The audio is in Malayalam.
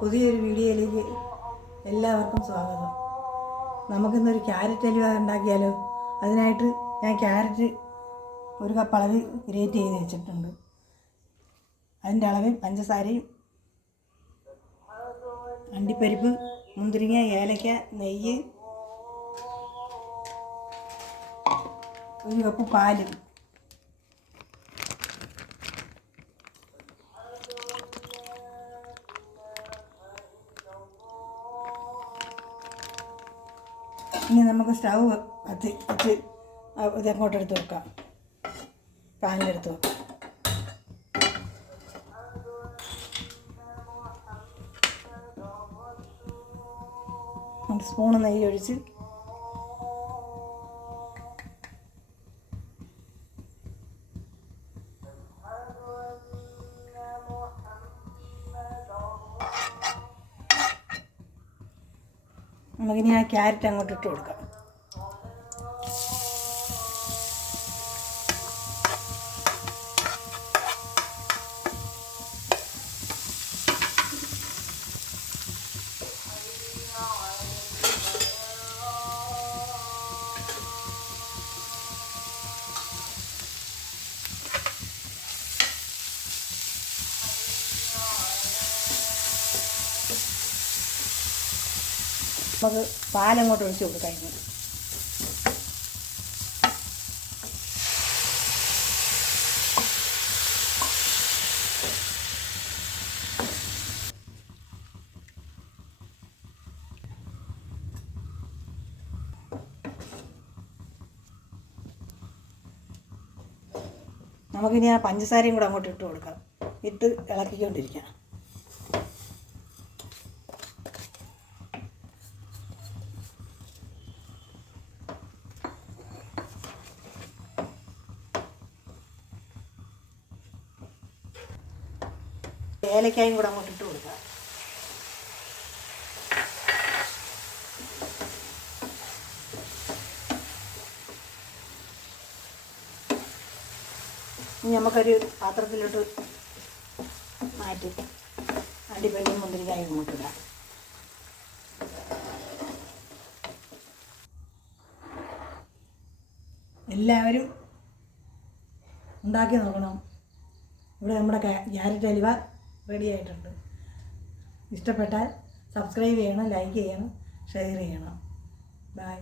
പുതിയൊരു വീഡിയോയിലേക്ക് എല്ലാവർക്കും സ്വാഗതം. നമുക്കിന്നൊരു ക്യാരറ്റ് ഹലുവ ഉണ്ടാക്കിയാലോ? അതിനായിട്ട് ഞാൻ ക്യാരറ്റ് ഒരു കപ്പ് അളവിൽ ഗ്രേറ്റ് ചെയ്ത് വെച്ചിട്ടുണ്ട്. അതിൻ്റെ അളവിൽ പഞ്ചസാരയും അണ്ടിപ്പരിപ്പ്, മുന്തിരിങ്ങ, ഏലക്ക, നെയ്യ്, ഒരു കപ്പ് പാലും, ഇനി നമുക്ക് സ്റ്റൗ വെച്ച് ഇതങ്ങോട്ട് എടുത്ത് വെക്കാം. പാനിലെടുത്ത് വെക്കാം. ഒരു സ്പൂണ് നെയ്യ് ഒഴിച്ച് നമുക്കിനി ആ ക്യാരറ്റ് അങ്ങോട്ട് ഇട്ട് കൊടുക്കാം. നമുക്ക് പാലങ്ങോട്ട് ഒഴിച്ച് കൊടുക്കാം. നമുക്കിനി ആ പഞ്ചസാരയും കൂടെ അങ്ങോട്ട് ഇട്ട് കൊടുക്കാം. ഇട്ട് ഇളക്കിക്കൊണ്ടിരിക്കാം. ഏലക്കായും കൂടെ അങ്ങോട്ട് ഇട്ട് കൊടുക്കുക. ഇനി നമുക്കൊരു പാത്രത്തിലോട്ട് മാറ്റി അണ്ടിപ്പരിപ്പും മുന്തിരിക്കായും അങ്ങോട്ടിടാം. എല്ലാവരും ഉണ്ടാക്കി നോക്കണം. ഇവിടെ നമ്മുടെ ക്യാരറ്റ് ഹലുവ റെഡി ആയിട്ടുണ്ട്. ഇഷ്ടപ്പെട്ടാൽ സബ്സ്ക്രൈബ് ചെയ്യണം, ലൈക്ക് ചെയ്യണം, ഷെയർ ചെയ്യണം. ബൈ.